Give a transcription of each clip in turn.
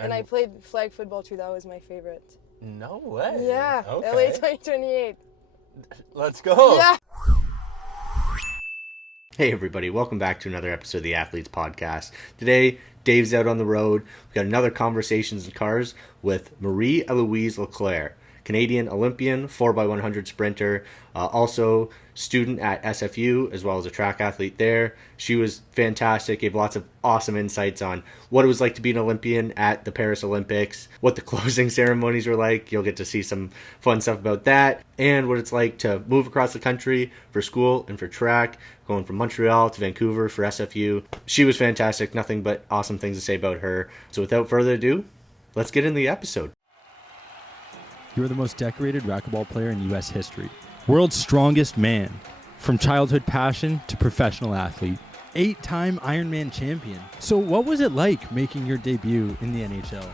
And I played flag football too. That was my favorite. No way. Yeah. Okay. LA 2028. Let's go. Yeah. Hey everybody, welcome back to another episode of the Athletes Podcast. Today, Dave's out on the road. We've got another Conversations in Cars with Marie-Eloise Leclair, Canadian Olympian, 4x100 sprinter, also student at SFU, as well as a track athlete there. She was fantastic, gave lots of awesome insights on what it was like to be an Olympian at the Paris Olympics, what the closing ceremonies were like. You'll get to see some fun stuff about that, and what it's like to move across the country for school and for track, going from Montreal to Vancouver for SFU. She was fantastic, nothing but awesome things to say about her. So without further ado, let's get into the episode. You are the most decorated racquetball player in U.S. history. World's strongest man. From childhood passion to professional athlete. 8-time Ironman champion. So what was it like making your debut in the NHL?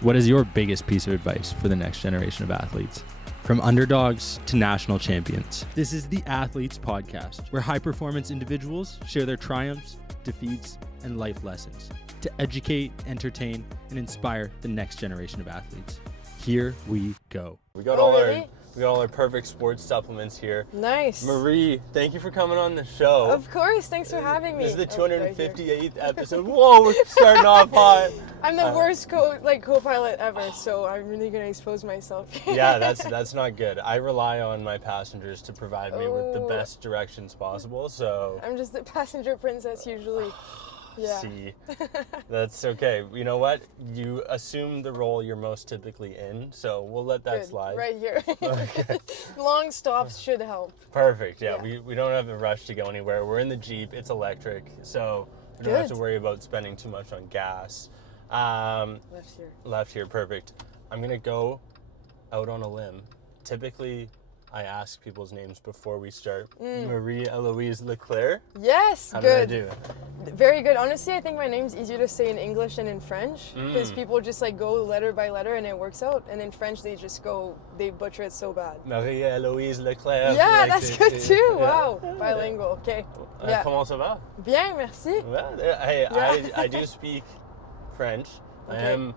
What is your biggest piece of advice for the next generation of athletes? From underdogs to national champions. This is the Athletes Podcast, where high-performance individuals share their triumphs, defeats, and life lessons to educate, entertain, and inspire the next generation of athletes. Here we go. We got we got all our perfect sports supplements here. Nice. Marie, thank you for coming on the show. Of course. Thanks for having me. This is the 258th episode. Whoa, we're starting off hot. I'm the worst co-pilot ever, so I'm really gonna expose myself. Yeah, that's not good. I rely on my passengers to provide me with the best directions possible. So I'm just the passenger princess usually. Yeah. See, that's okay. You know what? You assume the role you're most typically in, so we'll let that Good. slide. Right here. Okay. Long stops should help. Perfect. Yeah, Yeah. We don't have a rush to go anywhere. We're in the Jeep. It's electric, so we don't have to Good. worry about spending too much on gas. Left here. Left here, perfect. I'm gonna go out on a limb. Typically, I ask people's names before we start. Marie-Eloise Leclair. Yes, How good. did I do? Very good. Honestly, I think my name's easier to say in English than in French because people just like go letter by letter and it works out. And in French, they butcher it so bad. Marie-Eloise Leclair. Yeah, Like that's to- good to- too. yeah. Wow, bilingual. Okay. Yeah. Comment ça va? Bien, merci. Well, hey, Yeah. I do speak French. I Okay. am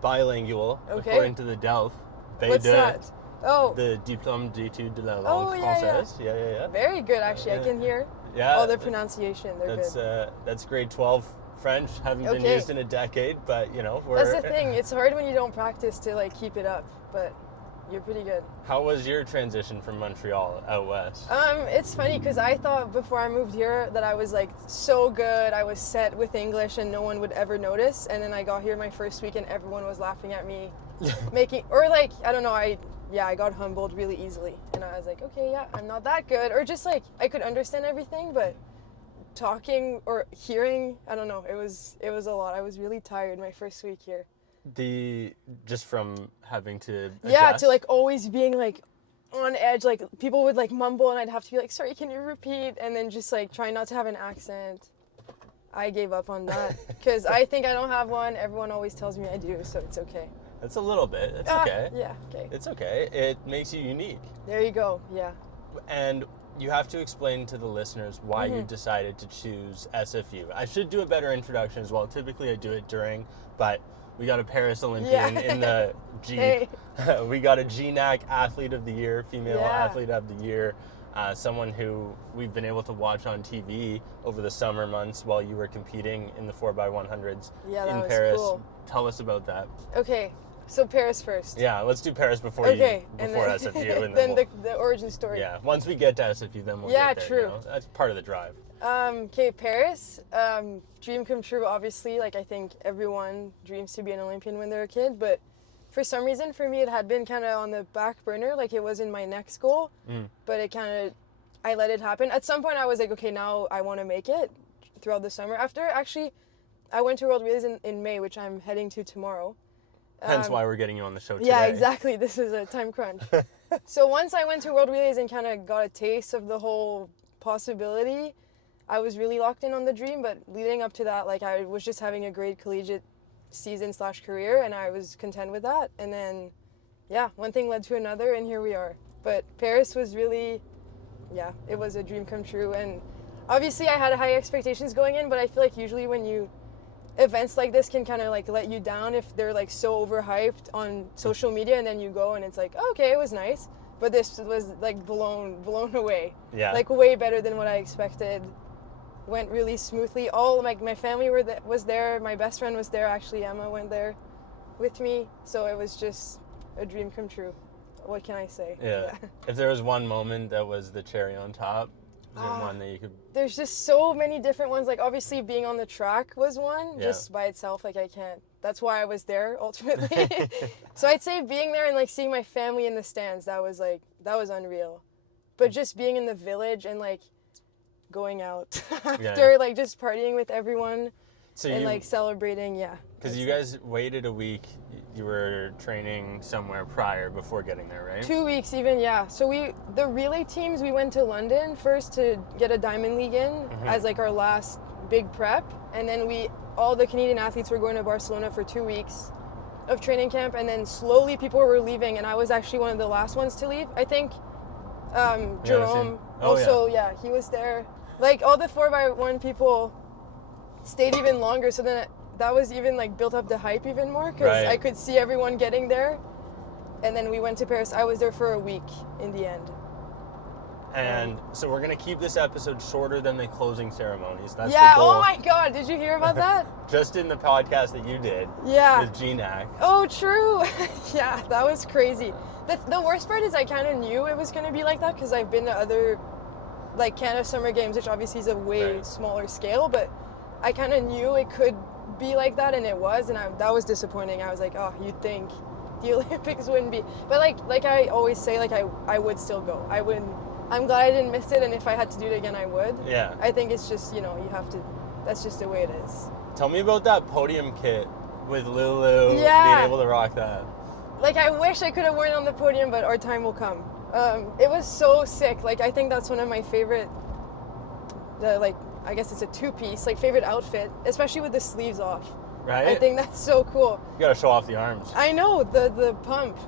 bilingual, Okay. according to the DELF. What's that? Oh, The Diplôme d'études de la Oh, langue yeah, yeah. française. Yeah. very good actually. I can hear Yeah. all their pronunciation. They're That's good. that's grade 12 French. Haven't been Okay. used in a decade, but you know, we're. That's the thing. It's hard when you don't practice to like keep it up, but you're pretty good. How was your transition from Montreal out west? It's funny because I thought before I moved here that I was like so good. I was set with English and no one would ever notice. And then I got here my first week and everyone was laughing at me, I don't know. I got humbled really easily. And I was like, okay, yeah, I'm not that good. Or just like I could understand everything, but talking or hearing, I don't know. It was a lot. I was really tired my first week here. Just from having to adjust? Yeah, to like always being like on edge, like people would like mumble and I'd have to be like, sorry, can you repeat? And then just like try not to have an accent. I gave up on that because I think I don't have one. Everyone always tells me I do, so it's okay. It's a little bit. It's okay. Yeah, okay. It's okay. It makes you unique. There you go, yeah. And you have to explain to the listeners why you decided to choose SFU. I should do a better introduction as well. Typically I do it during, but we got a Paris Olympian Yeah. in the Jeep. Hey. We got a GNAC Athlete of the Year, Female Yeah. Athlete of the Year, someone who we've been able to watch on TV over the summer months while you were competing in the 4x100s Yeah, that in was Paris. cool. Tell us about that. Okay, so Paris first. Yeah, let's do Paris before SFU. And then we'll, the origin story. yeah, once we get to SFU, then we'll Yeah, get there. true. You know? That's part of the drive. Okay, Paris, dream come true, obviously. Like, I think everyone dreams to be an Olympian when they're a kid, but for some reason, for me, it had been kind of on the back burner. Like, it wasn't my next goal, but I let it happen. At some point, I was like, okay, now I want to make it throughout the summer. Actually, I went to World Relays in May, which I'm heading to tomorrow. Hence why we're getting you on the show today. Yeah, exactly. This is a time crunch. So once I went to World Relays and kind of got a taste of the whole possibility, I was really locked in on the dream. But leading up to that, like, I was just having a great collegiate season/career, and I was content with that. And then, yeah, one thing led to another, and here we are. But Paris was really, yeah, it was a dream come true. And obviously I had high expectations going in, but I feel like usually when you events like this can kind of like let you down if they're like so overhyped on social media, and then you go and it's like, oh, okay, it was nice, but this was like blown away. Yeah. Like way better than what I expected. Went really smoothly. All like my family was there. My best friend was there. Actually, Emma went there with me. So it was just a dream come true. What can I say? Yeah. If there was one moment that was the cherry on top, is there one that you could... There's just so many different ones. Like obviously being on the track was one, just by itself. Like I can't. That's why I was there ultimately. So I'd say being there and like seeing my family in the stands, that was unreal. But just being in the village and like going out after, like just partying with everyone and like celebrating, Because you guys waited a week. You were training somewhere prior before getting there, right? 2 weeks even, So the relay teams, we went to London first to get a Diamond League in as like our last big prep. And then all the Canadian athletes were going to Barcelona for 2 weeks of training camp. And then slowly people were leaving. And I was actually one of the last ones to leave. I think Jerome he was there. Like all the 4x1 people stayed even longer, so then that was even like built up the hype even more because I could see everyone getting there. And then we went to Paris. I was there for a week in the end. And so we're gonna keep this episode shorter than the closing ceremonies. That's the goal. Oh my God, did you hear about that? Just in the podcast that you did with GNAC. Oh, true. Yeah, that was crazy. The worst part is I kind of knew it was gonna be like that because I've been to other like Canada Summer Games, which obviously is a way smaller scale, but I kind of knew it could be like that, and it was, and that was disappointing. I was like, oh, you'd think the Olympics wouldn't be, but like I always say, like I would still go. I'm glad I didn't miss it, and if I had to do it again, I would. Yeah. I think it's just, you know, you have to, that's just the way it is. Tell me about that podium kit with Lulu being able to rock that. Like I wish I could have worn it on the podium, but our time will come. It was so sick. Like I think that's one of my favorite, I guess it's a two-piece, like favorite outfit, especially with the sleeves off. Right? I think that's so cool. You gotta show off the arms. I know, the pump.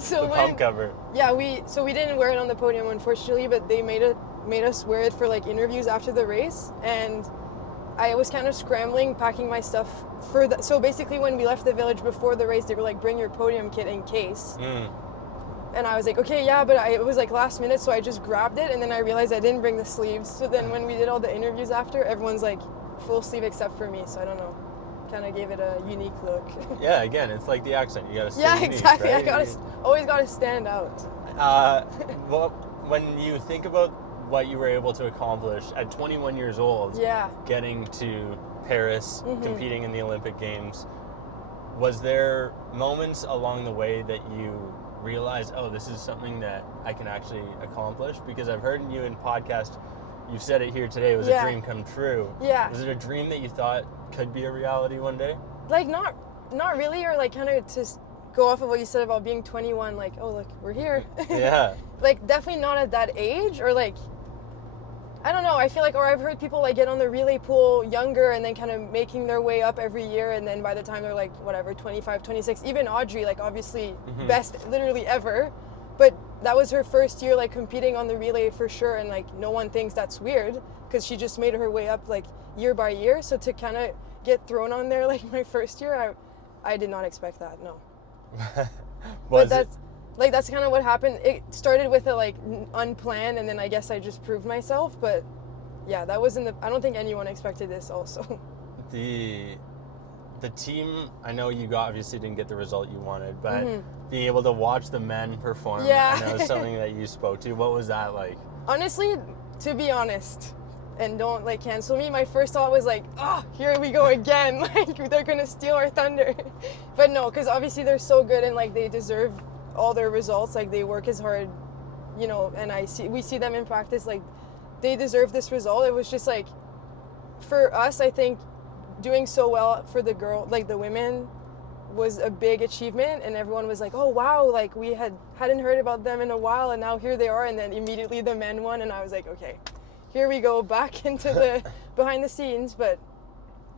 So the pump cover. Yeah, we didn't wear it on the podium, unfortunately, but they made us wear it for like interviews after the race, and I was kind of scrambling, packing my stuff so basically when we left the village before the race, they were like, bring your podium kit in case. And I was like, okay, but it was like last minute, so I just grabbed it, and then I realized I didn't bring the sleeves. So then when we did all the interviews after, everyone's like full sleeve except for me, so I don't know. Kind of gave it a unique look. Yeah, again, it's like the accent. You gotta stay unique, exactly. Right? I always gotta stand out. Well, when you think about what you were able to accomplish at 21 years old, getting to Paris, competing in the Olympic Games, was there moments along the way that you realized, oh, this is something that I can actually accomplish? Because I've heard you in podcast, you've said it here today, it was a dream come true. Yeah. Was it a dream that you thought could be a reality one day? Like not really, or like kind of to go off of what you said about being 21, like, oh look, we're here. Yeah. Like definitely not at that age, or like, I don't know, I feel like, or I've heard people like get on the relay pool younger and then kind of making their way up every year, and then by the time they're like, whatever, 25, 26, even Audrey, like obviously best literally ever, but that was her first year like competing on the relay for sure, and like no one thinks that's weird because she just made her way up like year by year. So to kind of get thrown on there like my first year, I did not expect that, no. But that's kind of what happened. It started with a like unplanned, and then I guess I just proved myself. But yeah, that wasn't I don't think anyone expected this also. The team, I know you obviously didn't get the result you wanted, but being able to watch the men perform, I know is something that you spoke to. What was that like? Honestly, to be honest, and don't like cancel me, my first thought was like, oh, here we go again. Like they're gonna steal our thunder. But no, because obviously they're so good, and like they deserve all their results. Like they work as hard, you know, and we see them in practice, like they deserve this result. It was just like, for us, I think doing so well for the women was a big achievement, and everyone was like, oh wow, like we hadn't heard about them in a while, and now here they are. And then immediately the men won, and I was like, okay, here we go back into the behind the scenes. But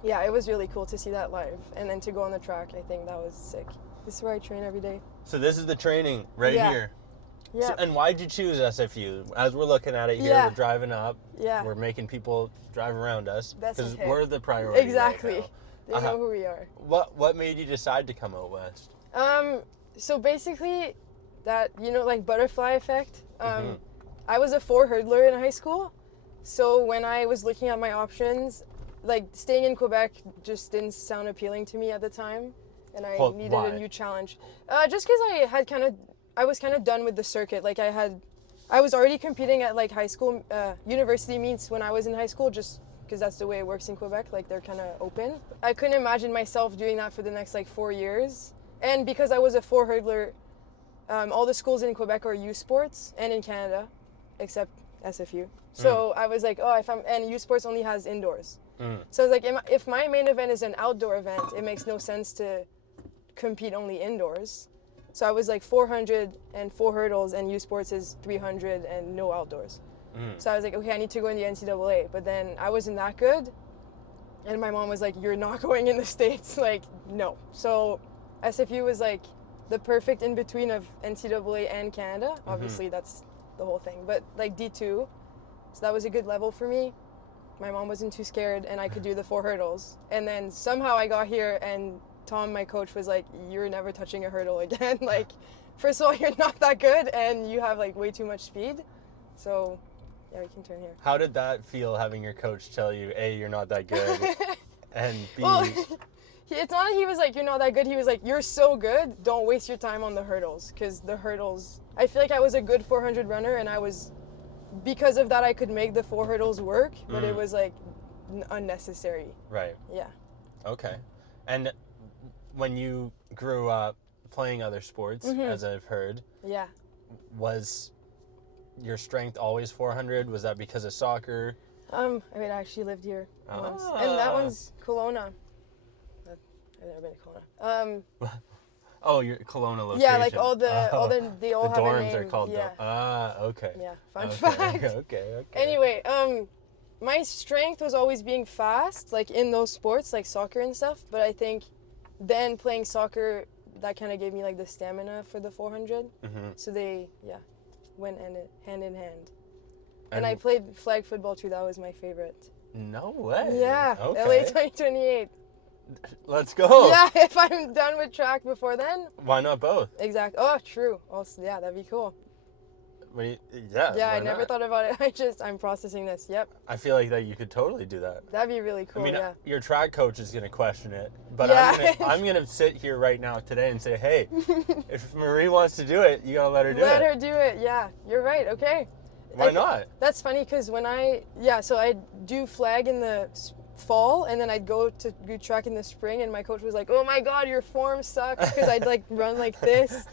yeah, it was really cool to see that live, and then to go on the track. I think that was sick. This is where I train every day. So this is the training right here. Yeah. So, and why did you choose SFU? As we're looking at it here, we're driving up. Yeah. We're making people drive around us because we're the priority. Exactly. Right now. They know who we are. What made you decide to come out west? So basically, that, like butterfly effect. I was a 4 hurdler in high school. So when I was looking at my options, like staying in Quebec just didn't sound appealing to me at the time. And I needed a new challenge. Just because I was kind of done with the circuit. Like I was already competing at like high school, university meets when I was in high school, just because that's the way it works in Quebec. Like they're kind of open. I couldn't imagine myself doing that for the next like 4 years. And because I was a 4 hurdler, all the schools in Quebec are U Sports and in Canada, except SFU. So I was like, and U Sports only has indoors. So I was like, if my main event is an outdoor event, it makes no sense to compete only indoors. So I was like 400 and 4 hurdles, and U Sports is 300 and no outdoors. So I was like, okay, I need to go in the NCAA. But then I wasn't that good. And my mom was like, you're not going in the States. Like, no. So SFU was like the perfect in between of NCAA and Canada. Obviously, that's the whole thing. But like D2, so that was a good level for me. My mom wasn't too scared, and I could do the 4 hurdles. And then somehow I got here, and Tom, my coach, was like, you're never touching a hurdle again. Like, first of all, you're not that good, and you have like way too much speed. So, yeah, we can turn here. How did that feel, having your coach tell you, A, you're not that good, and B... Well, it's not that he was like, you're not that good. He was like, you're so good, don't waste your time on the hurdles. Because the hurdles, I feel like I was a good 400 runner, and because of that, I could make the 4 hurdles work, but it was like unnecessary. Right. Yeah. Okay. And when you grew up playing other sports, as I've heard, was your strength always 400? Was that because of soccer? I actually lived here once, and that one's Kelowna. I've never been to Kelowna. Oh, your Kelowna location. Yeah, like all the they all the have a dorms name. are called. Okay. Yeah, fun fact. Okay. Anyway, my strength was always being fast, like in those sports, like soccer and stuff. But I think then playing soccer, that kind of gave me like the stamina for the 400. So they went hand in hand. And I played flag football too. That was my favorite. No way. Yeah. Okay. LA 2028. Let's go. Yeah, if I'm done with track before then. Why not both? Exactly. Oh, true. Also, yeah, that'd be cool. Yeah, I never thought about it. I'm processing this. Yep. I feel like that you could totally do that. That'd be really cool. I mean, yeah. Your track coach is going to question it, but I'm gonna sit here right now today and say, hey, if Marie wants to do it, you gotta let her do it. Let her do it. Yeah, you're right. Okay. Why not? That's funny because so I do flag in the fall, and then I'd go to do track in the spring, and my coach was like, oh my god, your form sucks, because I'd like run like this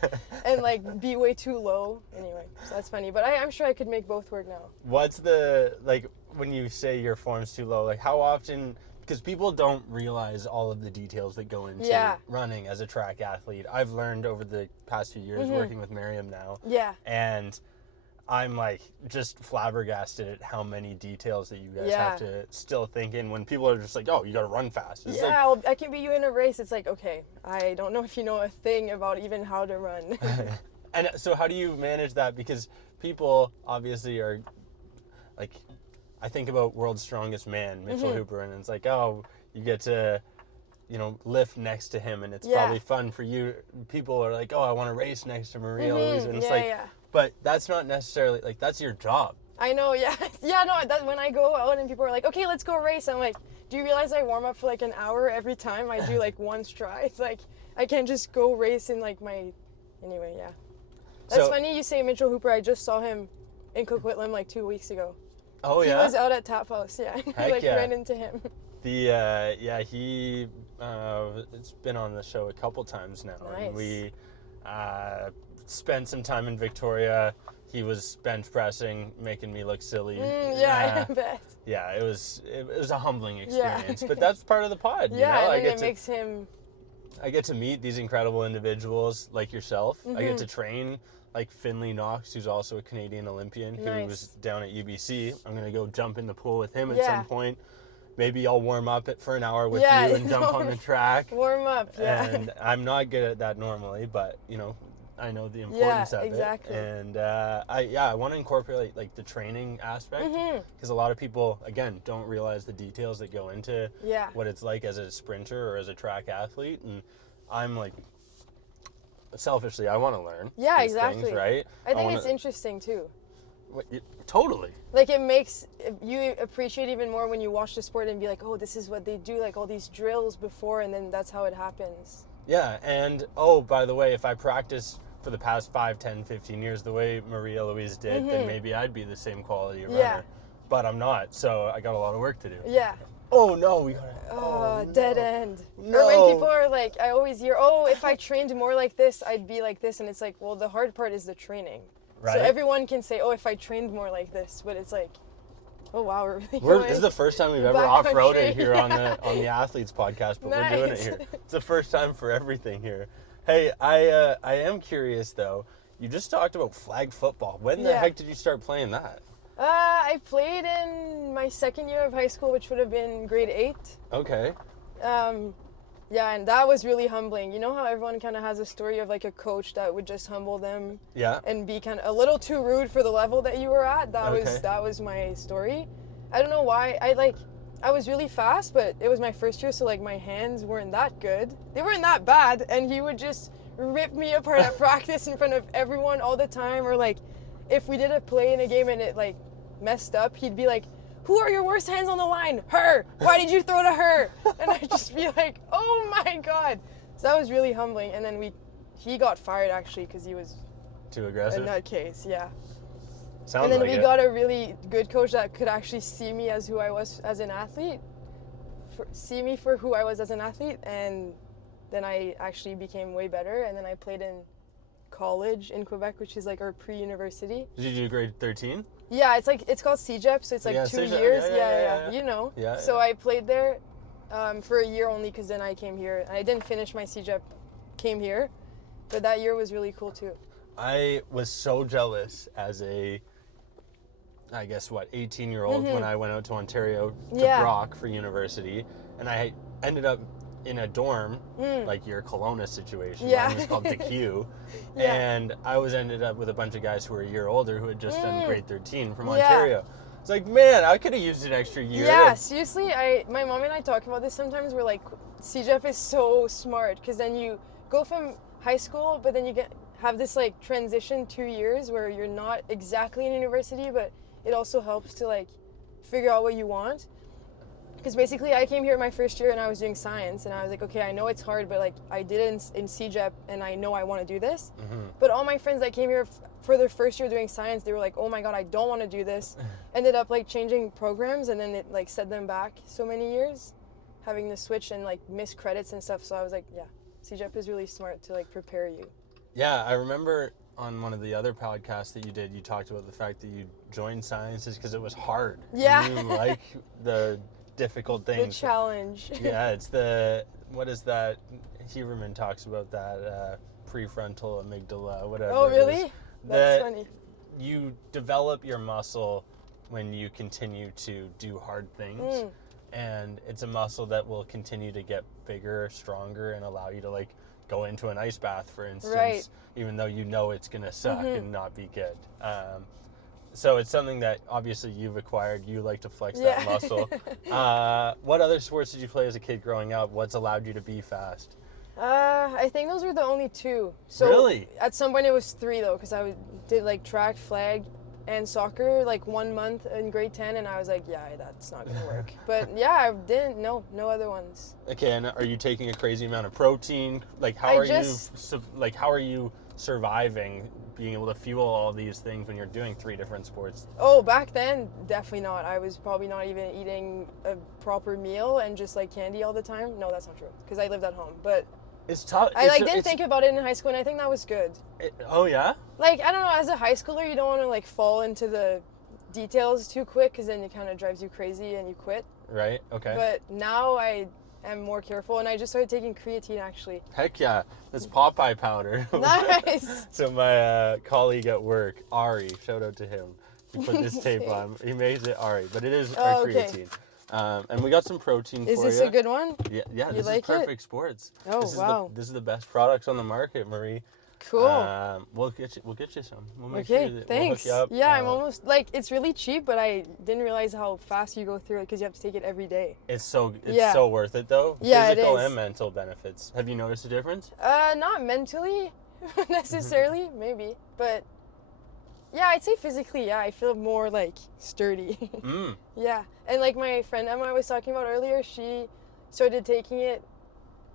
and like be way too low. Anyway, so that's funny, but I'm sure I could make both work now. What's the, like, when you say your form's too low, like how often, because people don't realize all of the details that go into running as a track athlete. I've learned over the past few years working with Miriam now. Yeah. And I'm like just flabbergasted at how many details that you guys have to still think in when people are just like, oh, you gotta run fast. It's well, I can beat you in a race. It's like, okay, I don't know if you know a thing about even how to run. And so how do you manage that? Because people obviously are like, I think about World's Strongest Man, Mitchell Hooper, and it's like, oh, you get to, lift next to him, and it's probably fun for you. People are like, oh, I want to race next to Marie-Eloise, and it's but that's not necessarily, like, that's your job. I know, yeah. Yeah, no, when I go out and people are like, okay, let's go race, I'm like, do you realize I warm up for like an hour every time I do like one stride? It's like, I can't just go race in like anyway, yeah. That's funny you say Mitchell Hooper. I just saw him in Coquitlam like 2 weeks ago. Oh, he was out at Tap House, yeah. I ran into him. He it's been on the show a couple times now. Nice. And we spent some time in Victoria. He was bench pressing, making me look silly. I bet. Yeah, it was a humbling experience, but that's part of the pod. Yeah, and it makes him. I get to meet these incredible individuals like yourself. I get to train like Finley Knox, who's also a Canadian Olympian, who was down at UBC. I'm gonna go jump in the pool with him at some point. Maybe I'll warm up for an hour with you and jump on the track. Warm up, And I'm not good at that normally, but I know the importance of exactly. it. And I want to incorporate like the training aspect, because a lot of people, again, don't realize the details that go into what it's like as a sprinter or as a track athlete. And I'm like, selfishly, I want to learn these things, right? I think it's interesting too. Totally. Like, it makes you appreciate even more when you watch the sport and be like, oh, this is what they do, like all these drills before, and then that's how it happens. Yeah, and oh, by the way, if I practice for the past 5, 10, 15 years the way Marie-Eloise did, then maybe I'd be the same quality of runner. But I'm not, so I got a lot of work to do. Yeah. Oh no, we gotta. Oh, dead end. No. Or when people are like, I always hear, oh, if I trained more like this, I'd be like this. And it's like, well, the hard part is the training. Right. So everyone can say, oh, if I trained more like this, but it's like, oh wow, this is the first time we've ever off-roaded here on the Athletes podcast, but we're doing it here. It's the first time for everything here. Hey, I am curious though. You just talked about flag football. When the heck did you start playing that? I played in my second year of high school, which would have been grade 8. Okay. Yeah, and that was really humbling. You know how everyone kind of has a story of like a coach that would just humble them and be kind of a little too rude for the level that you were at? That was my story. I don't know why. I was really fast, but it was my first year, so like my hands weren't that good. They weren't that bad, and he would just rip me apart at practice in front of everyone all the time. Or like if we did a play in a game and it like messed up, he'd be like, who are your worst hands on the line? Her. Why did you throw to her? And I'd just be like, oh my God. So that was really humbling. And then he got fired actually because he was too aggressive. In that case, yeah. Sounds and then like we it. got a really good coach that could actually see me as who I was as an athlete, see me for who I was as an athlete, and then I actually became way better. And then I played in college in Quebec, which is like our pre-university. Did you do grade 13? Yeah, it's called CEGEP, so it's like 2 years. Yeah, you know. Yeah. So I played there for a year only, because then I came here. I didn't finish my CEGEP, came here, but that year was really cool too. I was so jealous as a, I guess 18-year-old when I went out to Ontario to Brock for university, and I ended up in a dorm, like your Kelowna situation. Mine was called DeQ. And I ended up with a bunch of guys who were a year older who had just done grade 13 from Ontario. It's like, man, I could have used an extra year. Yeah, seriously, my mom and I talk about this sometimes. We're like, CEGEP is so smart, because then you go from high school, but then you have this like transition 2 years where you're not exactly in university, but it also helps to like figure out what you want. Because basically I came here my first year and I was doing science, and I was like, okay, I know it's hard, but like I did it in CEGEP and I know I want to do this. But all my friends that came here for their first year doing science, they were like, oh my God, I don't want to do this. Ended up like changing programs, and then it like set them back so many years, having to switch and like miss credits and stuff. So I was like, yeah, CEGEP is really smart to like prepare you. Yeah, I remember on one of the other podcasts that you did, you talked about the fact that you joined sciences because it was hard. Yeah. You like the difficult things. The challenge. Yeah, it's what is that? Huberman talks about that prefrontal amygdala, whatever. Oh, really? That's funny. You develop your muscle when you continue to do hard things, and it's a muscle that will continue to get bigger, stronger, and allow you to like go into an ice bath, for instance, even though you know it's gonna suck and not be good. So it's something that obviously you've acquired. You like to flex that muscle. What other sports did you play as a kid growing up? What's allowed you to be fast? I think those were the only 2. So really? At some point it was 3 though, because I did like track, flag, and soccer like 1 month in grade 10, and I was like, yeah, that's not gonna work. But yeah, I didn't. No other ones. Okay, and are you taking a crazy amount of protein? Like how are you surviving, being able to fuel all these things when you're doing 3 different sports? Oh, back then, definitely not. I was probably not even eating a proper meal and just like candy all the time. No, that's not true, because I lived at home. But it's tough. I didn't think about it in high school, and I think that was good. Oh yeah? Like, I don't know, as a high schooler, you don't want to like fall into the details too quick, because then it kind of drives you crazy and you quit. Right, okay. But now I am more careful, and I just started taking creatine actually. Heck yeah, that's Popeye powder. Nice. So my colleague at work, Ari, shout out to him. He put this tape on. He made it Ari, but it is our creatine. And we got some protein for you. Is this a good one? Yeah. This is Perfect Sports. Oh, wow. This is the best products on the market, Marie. Cool. We'll get you some. We'll make Okay, sure that thanks. We'll hook you up. Yeah, I'm almost like it's really cheap, but I didn't realize how fast you go through it because you have to take it every day. It's so worth it though. Yeah, Physical it is. and mental benefits. Have you noticed a difference? Not mentally necessarily, maybe, but yeah, I'd say physically. Yeah, I feel more like sturdy. Yeah, and like my friend Emma I was talking about earlier, she started taking it,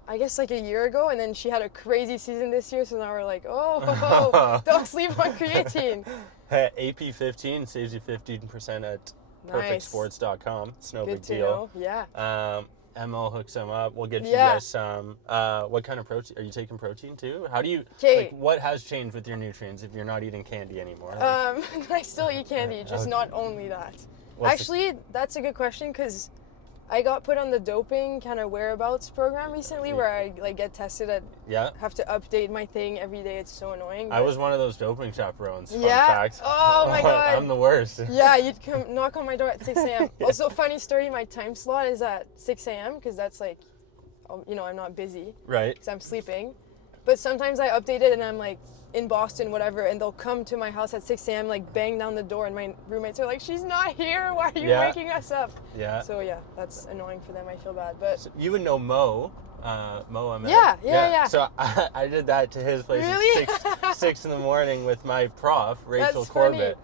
I guess like a year ago, and then she had a crazy season this year, so now we're like, oh, don't sleep on creatine. Hey, AP15 saves you 15% at perfectsports.com. It's no big deal. Know. Yeah. Emma will hook some up. We'll get you guys some. What kind of protein? Are you taking protein too? How do you, what has changed with your nutrients if you're not eating candy anymore? I still eat candy, just not only that. Actually, that's a good question because I got put on the doping kind of whereabouts program recently where I like get tested at, have to update my thing every day. It's so annoying. I was one of those doping chaperones. Fun fact. Oh my God. I'm the worst. Yeah, you'd come knock on my door at 6 a.m. Also, funny story, my time slot is at 6 a.m. because that's like, you know, I'm not busy. Right. Because I'm sleeping. But sometimes I update it and I'm like in Boston, whatever, and they'll come to my house at 6 a.m., like bang down the door, and my roommates are like, she's not here, why are you waking us up? Yeah. So yeah, that's annoying for them, I feel bad. But so you would know Mo Ahmed. Yeah. So I did that to his place at 6 in the morning with my prof, Rachel Corbett.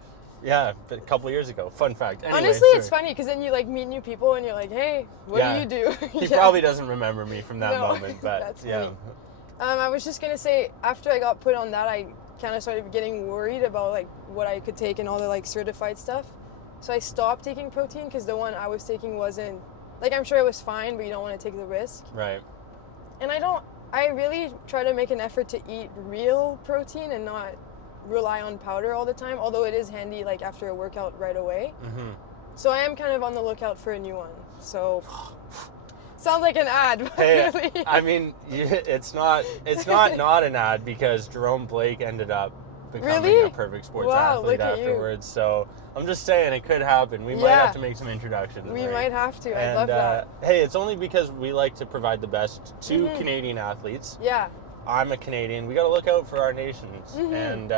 Yeah, a couple years ago. Fun fact. Anyway, honestly, it's funny because then you like meet new people and you're like, hey, what do you do? He probably doesn't remember me from that moment, but that's funny. I was just gonna say, after I got put on that, I kind of started getting worried about like what I could take and all the like certified stuff. So I stopped taking protein because the one I was taking wasn't, like, I'm sure it was fine, but you don't want to take the risk. Right. And I really try to make an effort to eat real protein and not rely on powder all the time, although it is handy like after a workout right away. Mm-hmm. So I am kind of on the lookout for a new one. So sounds like an ad. Hey, really. I mean, it's not an ad because Jerome Blake ended up becoming a perfect sports athlete afterwards. So I'm just saying it could happen. We might have to make some introductions. We might have to. I love that. Hey, it's only because we like to provide the best to Canadian athletes. Yeah. I'm a Canadian. We got to look out for our nations. And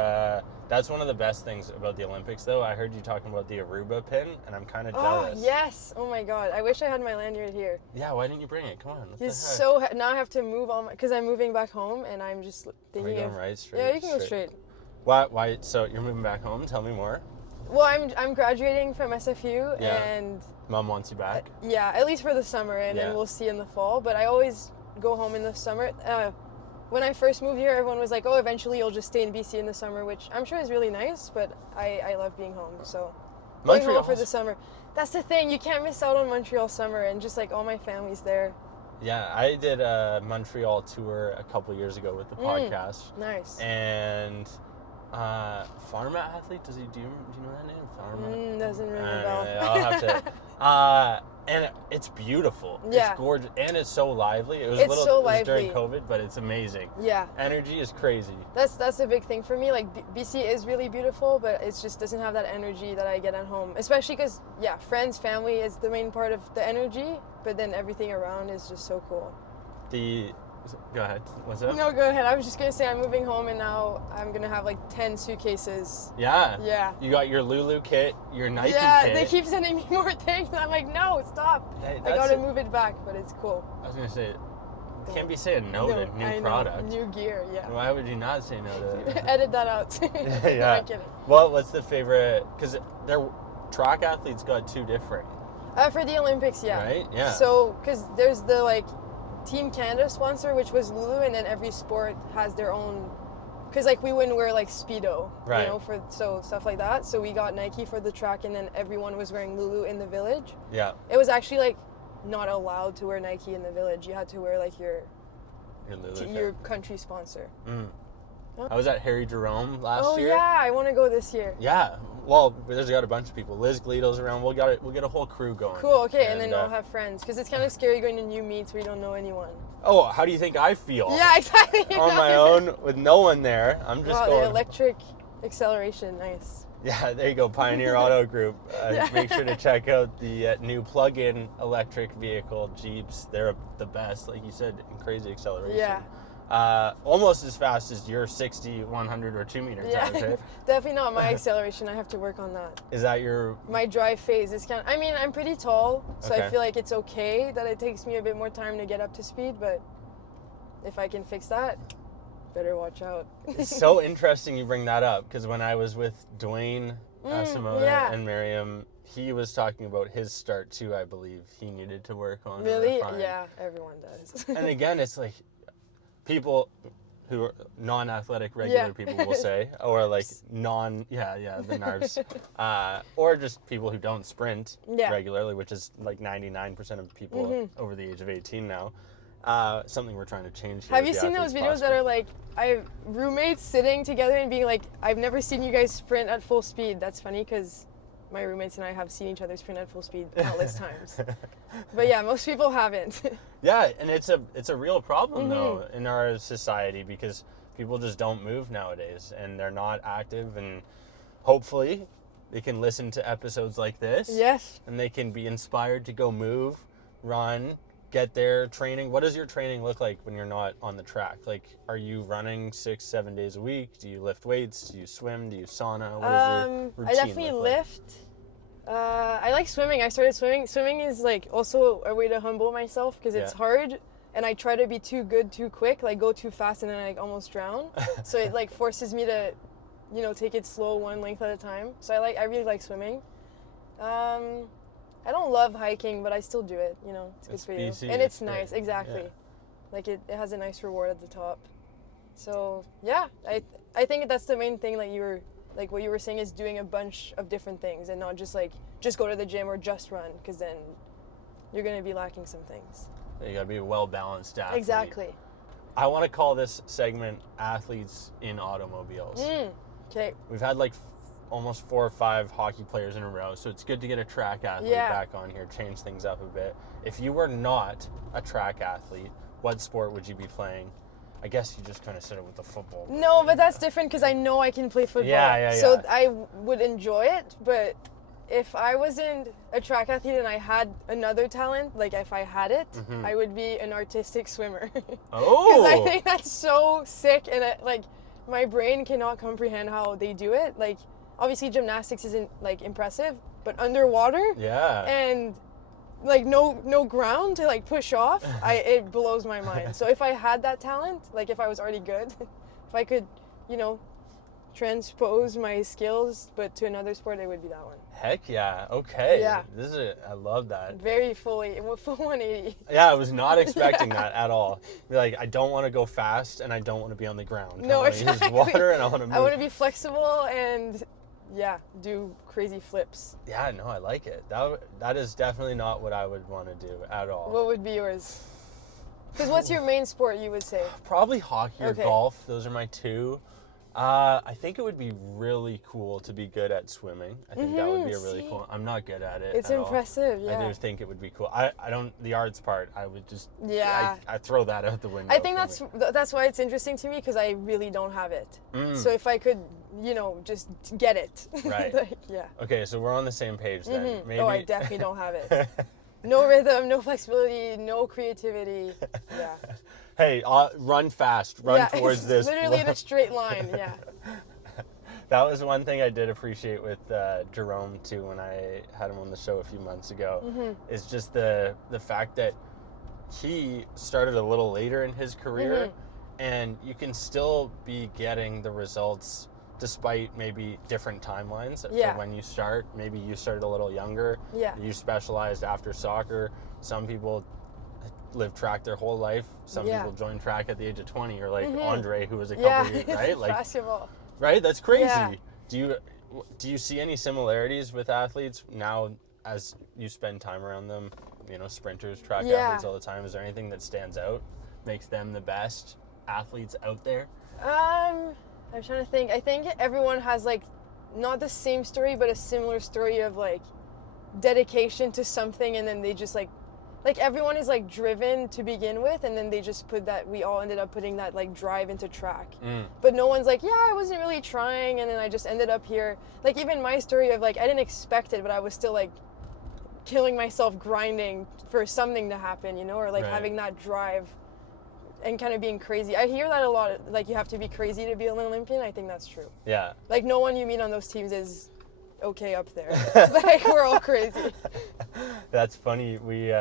that's one of the best things about the Olympics, though. I heard you talking about the Aruba pin, and I'm kind of jealous. Oh, yes. Oh, my God. I wish I had my lanyard here. Yeah, why didn't you bring it? Come on. Now I have to move on, because I'm moving back home, and I'm just thinking going right, straight? Yeah, you can go straight. Why? So you're moving back home? Tell me more. Well, I'm graduating from SFU, and Mom wants you back? Yeah, at least for the summer, and then we'll see in the fall. But I always go home in the summer. When I first moved here, everyone was like, oh, eventually you'll just stay in BC in the summer, which I'm sure is really nice, but I love being home, so going home for the summer. That's the thing, you can't miss out on Montreal summer, and just like all my family's there. Yeah, I did a Montreal tour a couple years ago with the podcast. Nice. And Pharma athlete, do you know that name? Pharma? Doesn't ring a bell. I'll have to. And it's beautiful. Yeah. It's gorgeous. And it's so lively. It was during COVID, but it's amazing. Yeah. Energy is crazy. That's a big thing for me. Like, BC is really beautiful, but it just doesn't have that energy that I get at home. Especially because, friends, family is the main part of the energy, but then everything around is just so cool. Go ahead. What's up? No, go ahead. I was just going to say I'm moving home, and now I'm going to have like 10 suitcases. Yeah. Yeah. You got your Lulu kit, your Nike kit. Yeah, they keep sending me more things. I'm like, no, stop. Hey, I got to move it back, but it's cool. I was going to say, can't be saying no to new product. New gear, yeah. Why would you not say no to it? Edit that out. Yeah. No, I'm kidding. Well, what's the favorite? Because their track athletes got two different. For the Olympics, yeah. Right? Yeah. So, because there's the like Team Canada sponsor, which was Lulu, and then every sport has their own. Because like we wouldn't wear like Speedo, right? You know, so stuff like that. So we got Nike for the track, and then everyone was wearing Lulu in the village. Yeah. It was actually like not allowed to wear Nike in the village. You had to wear like your country sponsor. I was at Harry Jerome last year. Oh yeah, I want to go this year. Yeah. Well, there's got a bunch of people. Liz Gledo's around. We'll get a whole crew going. Cool. Okay, and then I'll have friends because it's kind of scary going to new meets where you don't know anyone. Oh, how do you think I feel? Yeah, exactly. On my own with no one there. I'm just going. The electric acceleration, nice. Yeah, there you go, Pioneer Auto Group. Make sure to check out the new plug-in electric vehicle Jeeps. They're the best, like you said, in crazy acceleration. Yeah. almost as fast as your 60, 100, or 2 meter times, right? Definitely not my acceleration. I have to work on that. Is that my drive phase is I mean, I'm pretty tall, so okay. I feel like it's okay that it takes me a bit more time to get up to speed, but if I can fix that, better watch out. It's so interesting you bring that up, because when I was with Dwayne, Simona, and Miriam, he was talking about his start too, I believe. He needed to work on. Really? Yeah, everyone does. And again, it's like people who are non-athletic regular people will say, or like the NARS, or just people who don't sprint regularly, which is like 99% of people over the age of 18 now. Something we're trying to change here. Have you seen those videos that are like, I have roommates sitting together and being like, I've never seen you guys sprint at full speed? That's funny because my roommates and I have seen each other sprint at full speed countless times. But yeah, most people haven't. Yeah, and it's a real problem though in our society, because people just don't move nowadays and they're not active, and hopefully they can listen to episodes like this. Yes. And they can be inspired to go move, run, get their training. What does your training look like when you're not on the track? Like, are you running 6-7 days a week? Do you lift weights? Do you swim? Do you sauna? What is your routine? I definitely lift. I like swimming. I started swimming. Swimming is like also a way to humble myself, because it's hard, and I try to be too good too quick, like go too fast and then I like almost drown. So it like forces me to, take it slow, one length at a time. So I really like swimming. I don't love hiking, but I still do it. It's good for you. And it's nice, exactly. Yeah. Like it has a nice reward at the top. So yeah, I think that's the main thing. Like what you were saying is doing a bunch of different things and not just go to the gym or just run, because then you're gonna be lacking some things. You gotta be a well-balanced athlete. Exactly. I want to call this segment "Athletes in Automobiles." Okay. We've had almost 4 or 5 hockey players in a row, so it's good to get a track athlete back on here, change things up a bit. If you were not a track athlete, what sport would you be playing? I guess you just kind of said it with the football. No, but that's different because I know I can play football. Yeah. So I would enjoy it, but if I wasn't a track athlete and I had another talent, like if I had it, I would be an artistic swimmer. Oh! Because I think that's so sick, and my brain cannot comprehend how they do it. Like, obviously gymnastics isn't impressive, but underwater and no ground to push off, it blows my mind. So if I had that talent, if I was already good, if I could, transpose my skills but to another sport, it would be that one. Heck yeah. Okay. Yeah. I love that. Very full 180. Yeah, I was not expecting that at all. I don't want to go fast and I don't want to be on the ground. No, exactly. I want to use water and I want to move. I want to be flexible and do crazy flips. Yeah, no, I like it. That is definitely not what I would want to do at all. What would be yours? Because what's your main sport, you would say? Probably hockey or golf. Those are my two. I think it would be really cool to be good at swimming. I think that would be a really cool. I'm not good at it. It's impressive, yeah. I do think it would be cool. I don't, the arts part, I would just, I throw that out the window. I think that's why it's interesting to me, because I really don't have it. So if I could, just get it. Right. Okay, so we're on the same page then. Maybe. Oh, I definitely don't have it. No rhythm, no flexibility, no creativity. Yeah. Hey, run fast. Run towards this. Literally in a straight line, yeah. That was one thing I did appreciate with Jerome, too, when I had him on the show a few months ago, is just the fact that he started a little later in his career, and you can still be getting the results despite maybe different timelines for when you start. Maybe you started a little younger. Yeah. You specialized after soccer. Some people live track their whole life. Some people join track at the age of 20, or Andre, who was a couple years, right? Basketball. Right? That's crazy. Yeah. Do you see any similarities with athletes now as you spend time around them? Sprinters, track athletes all the time. Is there anything that stands out, makes them the best athletes out there? I'm trying to think. I think everyone has not the same story, but a similar story of dedication to something, and then they just everyone is driven to begin with, and then they just we all ended up putting that drive into track. But no one's I wasn't really trying, and then I just ended up here. Even my story of I didn't expect it, but I was still killing myself grinding for something to happen, or having that drive. and kind of being crazy. I hear that a lot, like you have to be crazy to be an Olympian. I think that's true. Yeah. Like no one you meet on those teams is okay up there. Like we're all crazy. That's funny. We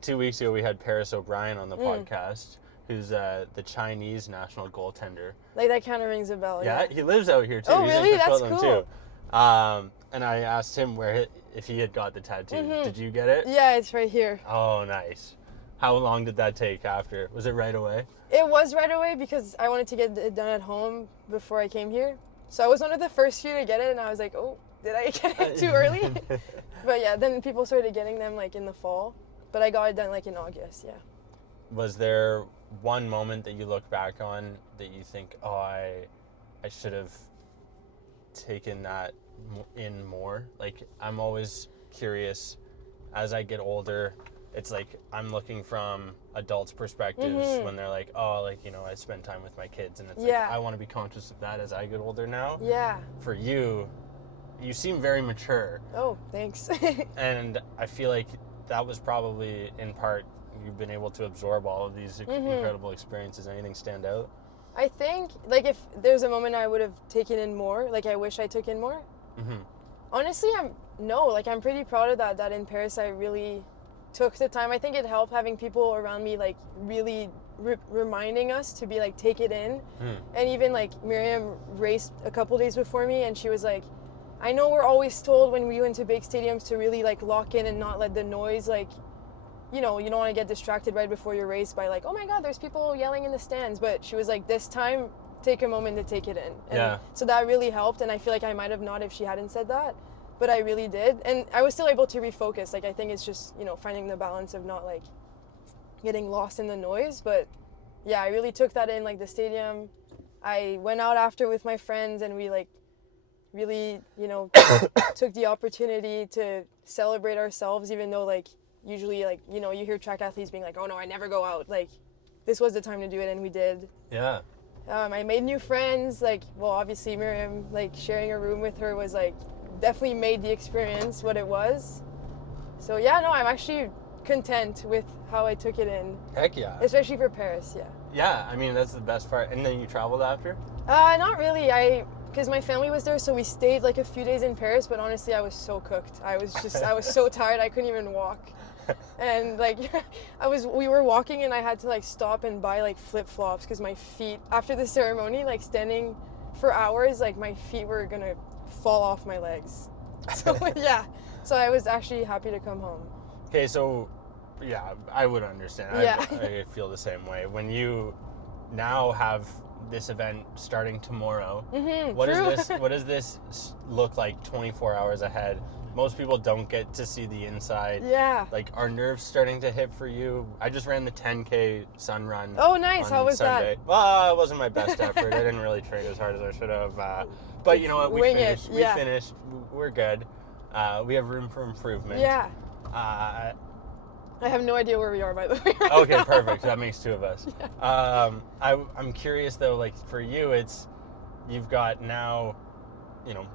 2 weeks ago we had Paris O'Brien on the podcast, who's the Chinese national goaltender. Like that kind of rings a bell. Yeah, he lives out here too. Oh, He's really? in That's Coquitlam, cool. Too. And I asked him if he had got the tattoo. Did you get it? Yeah, it's right here. Oh, nice. How long did that take after? Was it right away? It was right away because I wanted to get it done at home before I came here. So I was one of the first few to get it, and I was like, oh, did I get it too early? But yeah, then people started getting them like in the fall. But I got it done like in August, yeah. Was there one moment that you look back on that you think, oh, I should have taken that in more? Like, I'm always curious as I get older. It's like I'm looking from adults' perspectives when they're like, oh, like, you know, I spend time with my kids, and it's like, I want to be conscious of that as I get older now. Yeah. For you seem very mature. Oh, thanks. And I feel like that was probably in part you've been able to absorb all of these incredible experiences. Anything stand out? I think, like, if there's a moment I would have taken in more, like, I wish I took in more. Honestly, I'm pretty proud of that in Paris I really took the time. I think it helped having people around me, like, really reminding us to be, like, take it in. And even, like, Miriam raced a couple days before me, and she was like, I know we're always told when we went to big stadiums to really, like, lock in and not let the noise, like, you know, you don't want to get distracted right before your race by, like, oh my God, there's people yelling in the stands. But she was like, this time, take a moment to take it in. And so that really helped, and I feel like I might have not if she hadn't said that. But I really did. And I was still able to refocus. Like, I think it's just, you know, finding the balance of not, like, getting lost in the noise. But, yeah, I really took that in, like, the stadium. I went out after with my friends, and we, like, really, you know, took the opportunity to celebrate ourselves, even though, like, usually, like, you know, you hear track athletes being like, oh, no, I never go out. Like, this was the time to do it, and we did. Yeah. I made new friends. Like, well, obviously, Miriam, like, sharing a room with her was, like, definitely made the experience what it was. So yeah, no, I'm actually content with how I took it in. Heck yeah. Especially for Paris, yeah. Yeah, I mean, that's the best part. And then you traveled after? Not really. Because my family was there, so we stayed like a few days in Paris, but honestly, I was so cooked. I was so tired, I couldn't even walk. And like, we were walking, and I had to like stop and buy like flip-flops because my feet, after the ceremony, like standing for hours, like my feet were gonna fall off my legs. So yeah, so I was actually happy to come home. Okay, so yeah, I would understand. Yeah. I feel the same way. When you now have this event starting tomorrow, what does this look like 24 hours ahead? Most people don't get to see the inside. Yeah. Like, are nerves starting to hit for you? I just ran the 10K sun run. Oh, nice. How was Sunday. that? Well, it wasn't my best effort. I didn't really train as hard as I should have. But you know what? We finished. We're good. We have room for improvement. Yeah. I have no idea where we are, by the way. Okay, perfect. That makes two of us. Yeah. I'm curious, though, like, for you, you've got now, you know,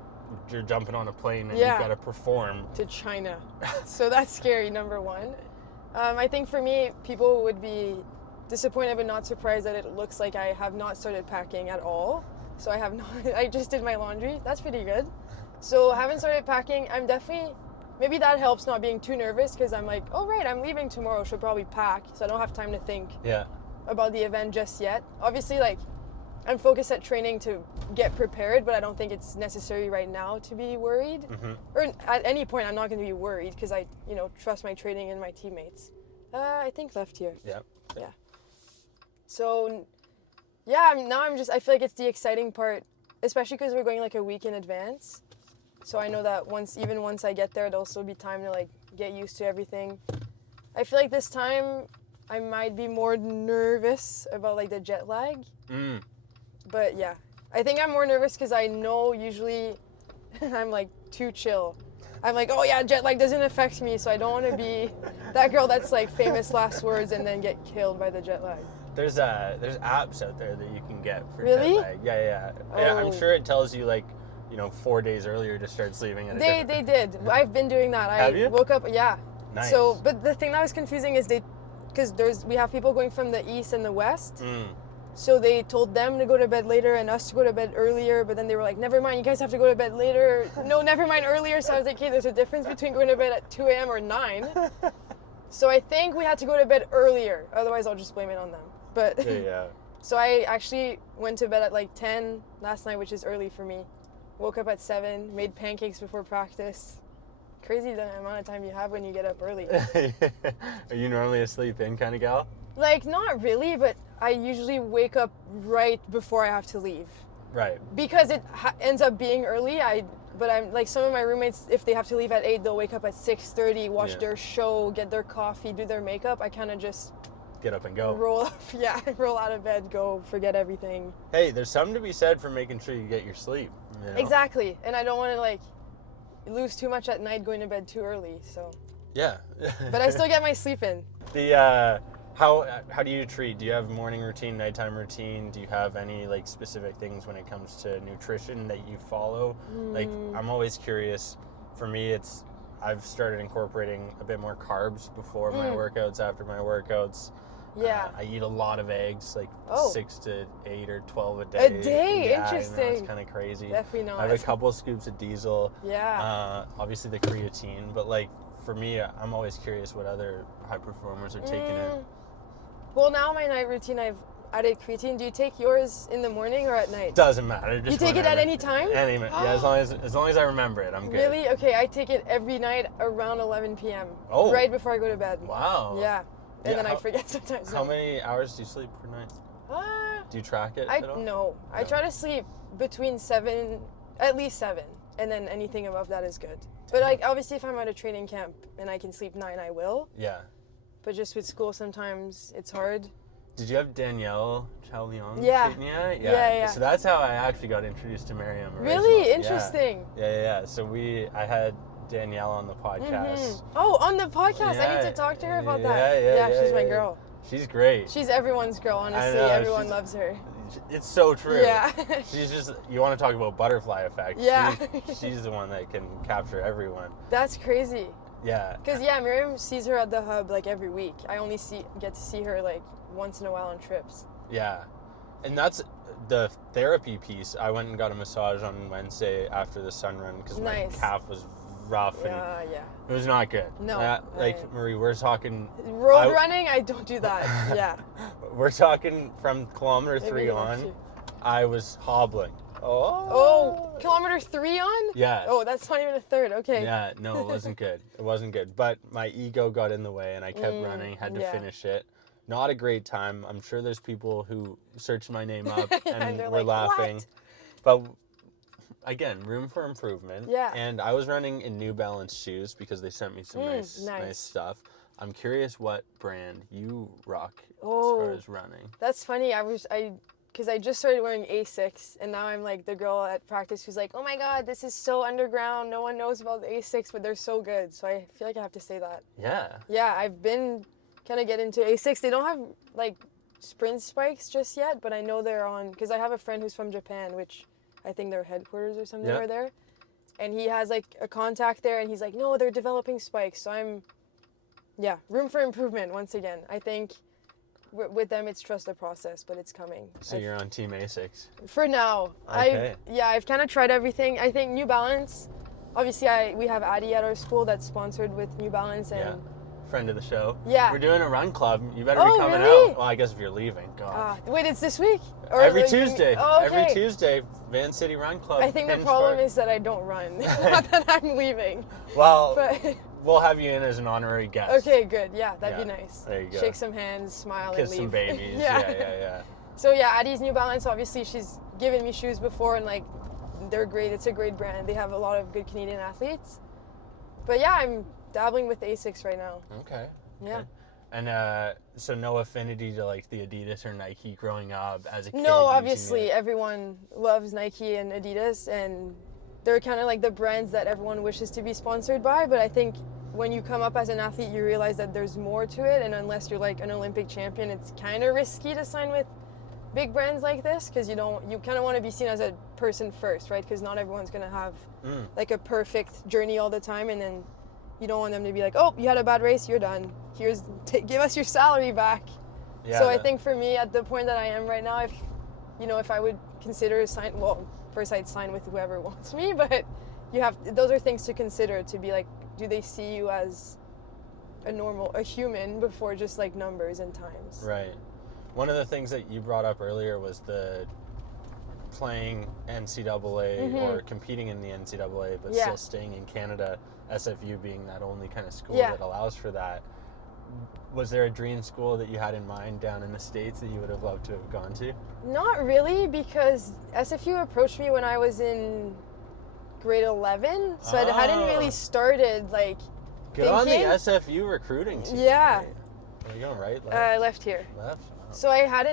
you're jumping on a plane and you've got to perform. To China. So that's scary, number one. I think for me, people would be disappointed but not surprised that it looks like I have not started packing at all. So I just did my laundry. That's pretty good. So I haven't started packing. I'm definitely, maybe that helps not being too nervous because I'm like, oh right, I'm leaving tomorrow, should probably pack. So I don't have time to think about the event just yet. Obviously, like, I'm focused at training to get prepared, but I don't think it's necessary right now to be worried. Or at any point, I'm not going to be worried because I, you know, trust my training and my teammates. I think left here. Yeah. So, yeah, I feel like it's the exciting part, especially because we're going like a week in advance. So I know that once I get there, there'll still be time to like get used to everything. I feel like this time I might be more nervous about like the jet lag. But yeah, I think I'm more nervous because I know usually I'm like too chill. I'm like, oh yeah, jet lag doesn't affect me, so I don't want to be that girl that's like famous last words and then get killed by the jet lag. There's apps out there that you can get for really? jet lag. Yeah. Yeah, I'm sure it tells you like, you know, 4 days earlier to start sleeping. They did. I've been doing that. Have you? Woke up, yeah. Nice. So, but the thing that was confusing is because we have people going from the east and the west. So they told them to go to bed later and us to go to bed earlier, but then they were like, never mind, you guys have to go to bed later. No, never mind, earlier. So I was like, okay, there's a difference between going to bed at 2 a.m. or 9. So I think we had to go to bed earlier. Otherwise, I'll just blame it on them. But Yeah. So I actually went to bed at like 10 last night, which is early for me. Woke up at 7, made pancakes before practice. Crazy the amount of time you have when you get up early. Are you normally a sleep-in kind of gal? Like, not really, but I usually wake up right before I have to leave. Right. Because it ends up being early, but I'm like, some of my roommates, if they have to leave at 8, they'll wake up at 6:30, watch their show, get their coffee, do their makeup. I kind of just get up and go. Roll out of bed, go, forget everything. Hey, there's something to be said for making sure you get your sleep. You know? Exactly, and I don't want to like lose too much at night going to bed too early. So. Yeah. But I still get my sleep in. How do you treat? Do you have morning routine, nighttime routine? Do you have any like specific things when it comes to nutrition that you follow? Like, I'm always curious. For me, I've started incorporating a bit more carbs before my workouts, after my workouts. Yeah. I eat a lot of eggs, like 6 to 8 or 12 a day. A day? Yeah, Interesting. I know, it's kind of crazy. Definitely not. I have a couple scoops of diesel. Yeah. Obviously the creatine, but like for me, I'm always curious what other high performers are taking it. Well, now my night routine, I've added creatine. Do you take yours in the morning or at night? Doesn't matter. Just you take it at any time? Yeah, as long as I remember it, I'm good. Really? Okay, I take it every night around 11 p.m. Oh. Right before I go to bed. Wow. Yeah. And then I forget sometimes. How many hours do you sleep per night? Do you track it at all? No. I try to sleep between at least 7. And then anything above that is good. But like, obviously if I'm at a training camp and I can sleep 9, I will. Yeah. But just with school, sometimes it's hard. Did you have Danielle Chao-Leong? Yeah. So that's how I actually got introduced to Miriam. Really? Interesting. Yeah. So I had Danielle on the podcast. Oh, on the podcast. Yeah. I need to talk to her about that. Yeah, she's my girl. She's great. She's everyone's girl, honestly. Everyone loves her. It's so true. Yeah. She's just, you want to talk about butterfly effect. Yeah. She's the one that can capture everyone. That's crazy. Yeah. Because, Miriam sees her at the hub like every week. I only get to see her like once in a while on trips. Yeah. And that's the therapy piece. I went and got a massage on Wednesday after the sun run because my calf was rough and it was not good. No. Marie, we're talking road running, I don't do that. Yeah. We're talking from kilometer 3 on. I was hobbling. Oh, kilometer 3 on? Yeah. Oh, that's not even a third. Okay. Yeah, no, it wasn't good. It wasn't good. But my ego got in the way and I kept running, had to finish it. Not a great time. I'm sure there's people who searched my name up and were like, laughing. What? But again, room for improvement. Yeah. And I was running in New Balance shoes because they sent me some nice stuff. I'm curious what brand you rock as far as running. That's funny. Because I just started wearing Asics, and now I'm like the girl at practice who's like, oh my God, this is so underground. No one knows about the Asics, but they're so good. So I feel like I have to say that. Yeah. Yeah, I've been kind of getting into Asics. They don't have like sprint spikes just yet, but I know they're on, because I have a friend who's from Japan, which I think their headquarters or something are there. And he has like a contact there, and he's like, no, they're developing spikes. So room for improvement once again. I think with them, it's trust the process, but it's coming. So you're on Team Asics? For now. Okay. I've kind of tried everything. I think New Balance, obviously we have Addie at our school that's sponsored with New Balance. And friend of the show. Yeah. We're doing a run club. You better be coming really? out. Well, I guess if you're leaving. God. Wait, it's this week? Or every Tuesday. Oh, okay. Every Tuesday, Van City Run Club. I think the problem is that I don't run. Not that I'm leaving. Well, we'll have you in as an honorary guest. Okay, good. Yeah, that'd be nice. There you go. Shake some hands, smile, Kiss and leave. some babies. Yeah. So Addie's New Balance, obviously she's given me shoes before, and like they're great. It's a great brand. They have a lot of good Canadian athletes. But I'm dabbling with Asics right now. Okay. Yeah. And so no affinity to like the Adidas or Nike growing up as a kid? No, obviously everyone loves Nike and Adidas, and they're kind of like the brands that everyone wishes to be sponsored by. But I think when you come up as an athlete, you realize that there's more to it, and unless you're like an Olympic champion, it's kind of risky to sign with big brands like this, because you kind of want to be seen as a person first, right? Because not everyone's gonna have like a perfect journey all the time, and then you don't want them to be like, oh, you had a bad race, you're done. Give us your salary back. Yeah, so I think for me, at the point that I am right now, if I would consider first I'd sign with whoever wants me, but those are things to consider, to be like, do they see you as a human before just like numbers and times? Right. One of the things that you brought up earlier was the playing NCAA or competing in the NCAA, but still staying in Canada, SFU being that only kind of school that allows for that. Was there a dream school that you had in mind down in the States that you would have loved to have gone to? Not really, because SFU approached me when I was in grade 11, so I hadn't really started like Good on the SFU recruiting team. Yeah. Where are you going, right? Left? Left here. Left? Oh. So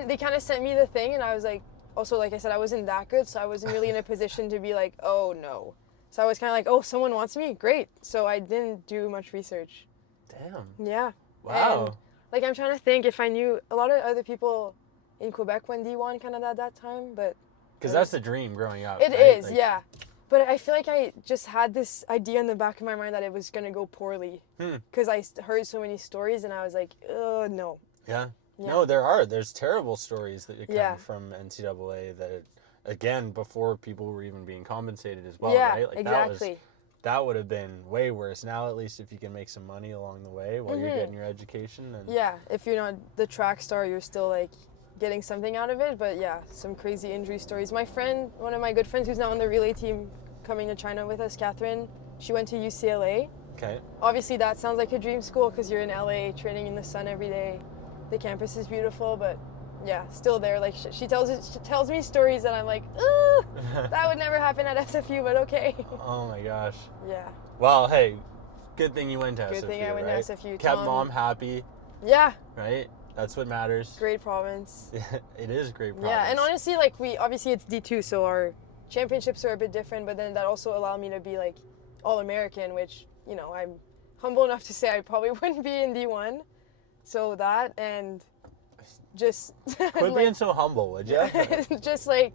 they kind of sent me the thing, and I was like, also, like I said, I wasn't that good, so I wasn't really in a position to be like, oh no. So I was kind of like, oh, someone wants me? Great. So I didn't do much research. Damn. Yeah. Wow. And, like, I'm trying to think if I knew a lot of other people in Quebec went D1 kind of at that time, but... Because that's the dream growing up, It right? is, yeah. But I feel like I just had this idea in the back of my mind that it was going to go poorly. Because I heard so many stories, and I was like, oh, no. Yeah. No, there's terrible stories that come from NCAA that, again, before people were even being compensated as well, right? Like, exactly. That would have been way worse. Now, at least, if you can make some money along the way while you're getting your education. Yeah, if you're not the track star, you're still, like, getting something out of it. But, yeah, some crazy injury stories. My friend, one of my good friends who's now on the relay team coming to China with us, Catherine, she went to UCLA. Okay. Obviously, that sounds like a dream school because you're in LA training in the sun every day. The campus is beautiful, but yeah, still there. Like she tells me stories that I'm like, ooh, that would never happen at SFU, but okay. Oh my gosh. Yeah. Well, hey, good thing you went to SFU. Good thing I went right? to SFU. Kept mom happy. Yeah. Right. That's what matters. Great province. It is a great province. Yeah, and honestly, like obviously it's D2, so our championships are a bit different, but then that also allowed me to be like All-American, which I'm humble enough to say I probably wouldn't be in D1. So that, and just quit being so humble, would you? Just like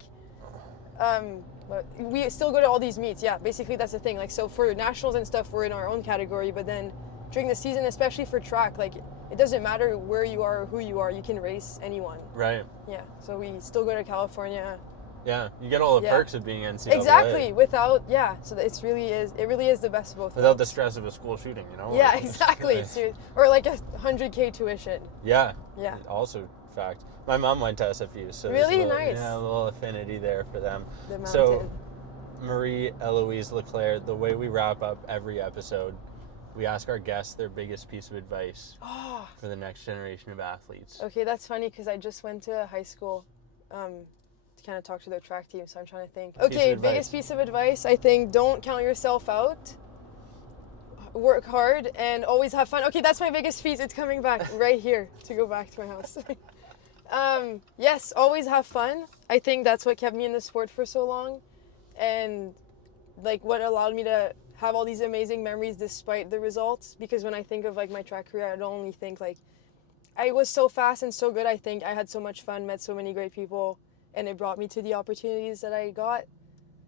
we still go to all these meets. Yeah, basically that's the thing. Like, so for nationals and stuff, we're in our own category, but then during the season, especially for track, like it doesn't matter where you are or who you are, you can race anyone. Right. Yeah, so we still go to California. Yeah, you get all the perks of being NCAA. Exactly, so it really is the best of both. Without the stress of a school shooting, Yeah, exactly. Or like a 100K tuition. Yeah. Yeah. Also, fact. My mom went to SFU, so really nice. Yeah, a little affinity there for them. The mountain. So, Marie-Eloise Leclair, the way we wrap up every episode, we ask our guests their biggest piece of advice for the next generation of athletes. Okay, that's funny because I just went to high school to kind of talk to their track team, so I'm trying to think. Okay, biggest piece of advice, I think don't count yourself out. Work hard and always have fun. Okay, that's my biggest piece. It's coming back right here to go back to my house. Yes, always have fun. I think that's what kept me in the sport for so long, and like what allowed me to have all these amazing memories despite the results. Because when I think of like my track career, I don't only think like I was so fast and so good. I think I had so much fun, met so many great people, and it brought me to the opportunities that I got.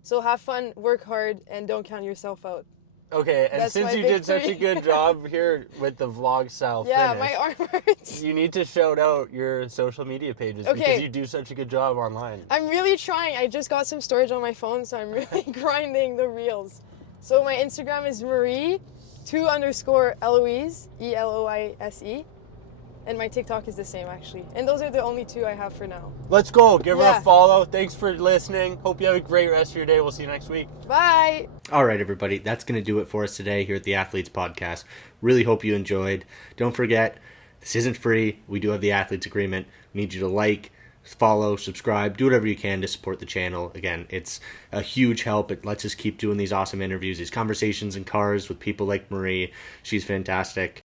So have fun, work hard, and don't count yourself out. Okay, and That's since you did such a good job here with the vlog style finish, my arm hurts. You need to shout out your social media pages because you do such a good job online. I'm really trying. I just got some storage on my phone, so I'm really grinding the reels. So my Instagram is Marie_Eloise, Eloise. And my TikTok is the same, actually. And those are the only two I have for now. Let's go. Give her a follow. Thanks for listening. Hope you have a great rest of your day. We'll see you next week. Bye. All right, everybody. That's going to do it for us today here at the Athletes Podcast. Really hope you enjoyed. Don't forget, this isn't free. We do have the Athletes Agreement. We need you to like, follow, subscribe, do whatever you can to support the channel. Again, it's a huge help. It lets us keep doing these awesome interviews, these conversations in cars with people like Marie. She's fantastic.